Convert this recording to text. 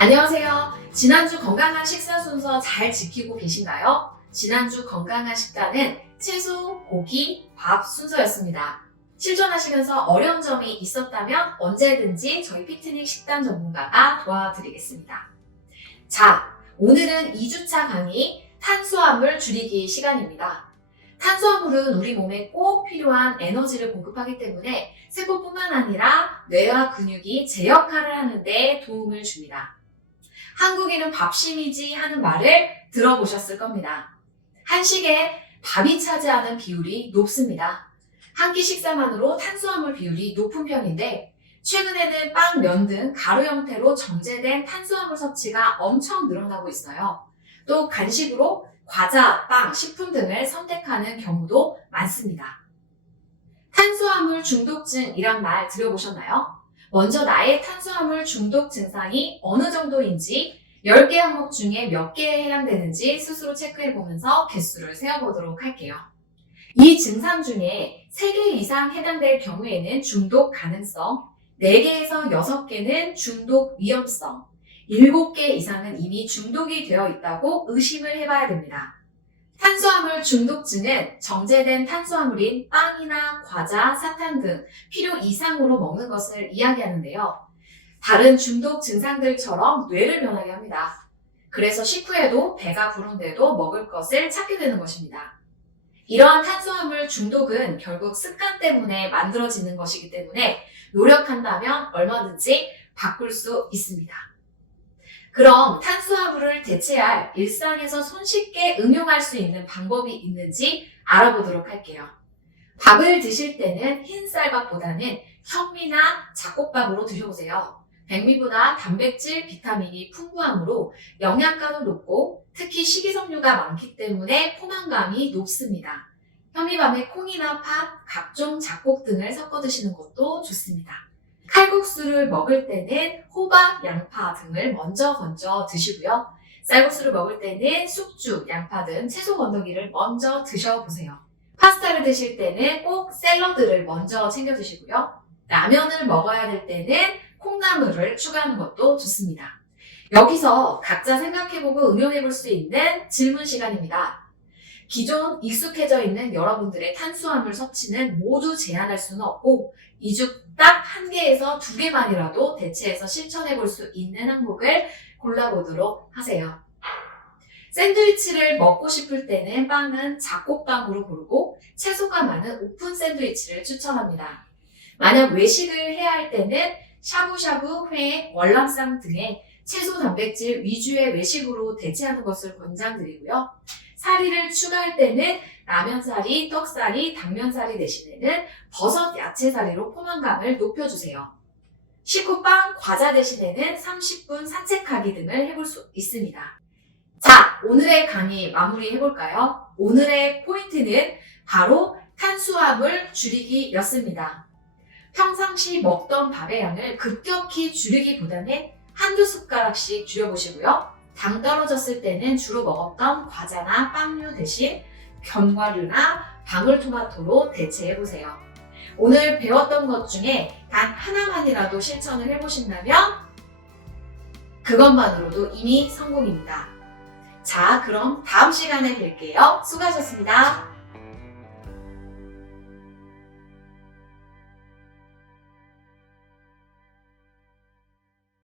안녕하세요. 지난주 건강한 식사 순서 잘 지키고 계신가요? 지난주 건강한 식단은 채소, 고기, 밥 순서였습니다. 실천하시면서 어려운 점이 있었다면 언제든지 저희 피트닉 식단 전문가가 도와드리겠습니다. 자, 오늘은 2주차 강의 탄수화물 줄이기 시간입니다. 탄수화물은 우리 몸에 꼭 필요한 에너지를 공급하기 때문에 세포뿐만 아니라 뇌와 근육이 제 역할을 하는 데 도움을 줍니다. 한국인은 밥심이지 하는 말을 들어보셨을 겁니다. 한식에 밥이 차지하는 비율이 높습니다. 한 끼 식사만으로 탄수화물 비율이 높은 편인데 최근에는 빵, 면 등 가루 형태로 정제된 탄수화물 섭취가 엄청 늘어나고 있어요. 또 간식으로 과자, 빵, 식품 등을 선택하는 경우도 많습니다. 탄수화물 중독증이란 말 들어보셨나요? 먼저 나의 탄수화물 중독 증상이 어느 정도인지 10개 항목 중에 몇 개에 해당되는지 스스로 체크해보면서 개수를 세어보도록 할게요. 이 증상 중에 3개 이상 해당될 경우에는 중독 가능성, 4개에서 6개는 중독 위험성, 7개 이상은 이미 중독이 되어 있다고 의심을 해봐야 됩니다. 탄수화물 중독증은 정제된 탄수화물인 빵이나 과자, 사탕 등 필요 이상으로 먹는 것을 이야기하는데요. 다른 중독 증상들처럼 뇌를 변하게 합니다. 그래서 식후에도 배가 부른데도 먹을 것을 찾게 되는 것입니다. 이러한 탄수화물 중독은 결국 습관 때문에 만들어지는 것이기 때문에 노력한다면 얼마든지 바꿀 수 있습니다. 그럼 탄수화물을 대체할 일상에서 손쉽게 응용할 수 있는 방법이 있는지 알아보도록 할게요. 밥을 드실 때는 흰 쌀밥보다는 현미나 잡곡밥으로 드셔보세요. 백미보다 단백질, 비타민이 풍부하므로 영양가도 높고 특히 식이섬유가 많기 때문에 포만감이 높습니다. 현미밥에 콩이나 팥, 각종 잡곡 등을 섞어 드시는 것도 좋습니다. 칼국수를 먹을 때는 호박, 양파 등을 먼저 건져 드시고요. 쌀국수를 먹을 때는 숙주, 양파 등 채소 건더기를 먼저 드셔보세요. 파스타를 드실 때는 꼭 샐러드를 먼저 챙겨 드시고요. 라면을 먹어야 될 때는 콩나물을 추가하는 것도 좋습니다. 여기서 각자 생각해보고 응용해볼 수 있는 질문 시간입니다. 기존 익숙해져 있는 여러분들의 탄수화물 섭취는 모두 제한할 수는 없고 2주 딱 1개에서 2개만이라도 대체해서 실천해 볼 수 있는 항목을 골라보도록 하세요. 샌드위치를 먹고 싶을 때는 빵은 잡곡빵으로 고르고 채소가 많은 오픈 샌드위치를 추천합니다. 만약 외식을 해야 할 때는 샤브샤브, 회, 월남쌈 등의 채소 단백질 위주의 외식으로 대체하는 것을 권장드리고요. 사리를 추가할 때는 라면사리, 떡사리, 당면사리 대신에는 버섯, 야채사리로 포만감을 높여주세요. 식후빵, 과자 대신에는 30분 산책하기 등을 해볼 수 있습니다. 자, 오늘의 강의 마무리 해볼까요? 오늘의 포인트는 바로 탄수화물 줄이기였습니다. 평상시 먹던 밥의 양을 급격히 줄이기보다는 한두 숟가락씩 줄여보시고요. 당 떨어졌을 때는 주로 먹었던 과자나 빵류 대신 견과류나 방울토마토로 대체해보세요. 오늘 배웠던 것 중에 단 하나만이라도 실천을 해보신다면 그것만으로도 이미 성공입니다. 자, 그럼 다음 시간에 뵐게요. 수고하셨습니다.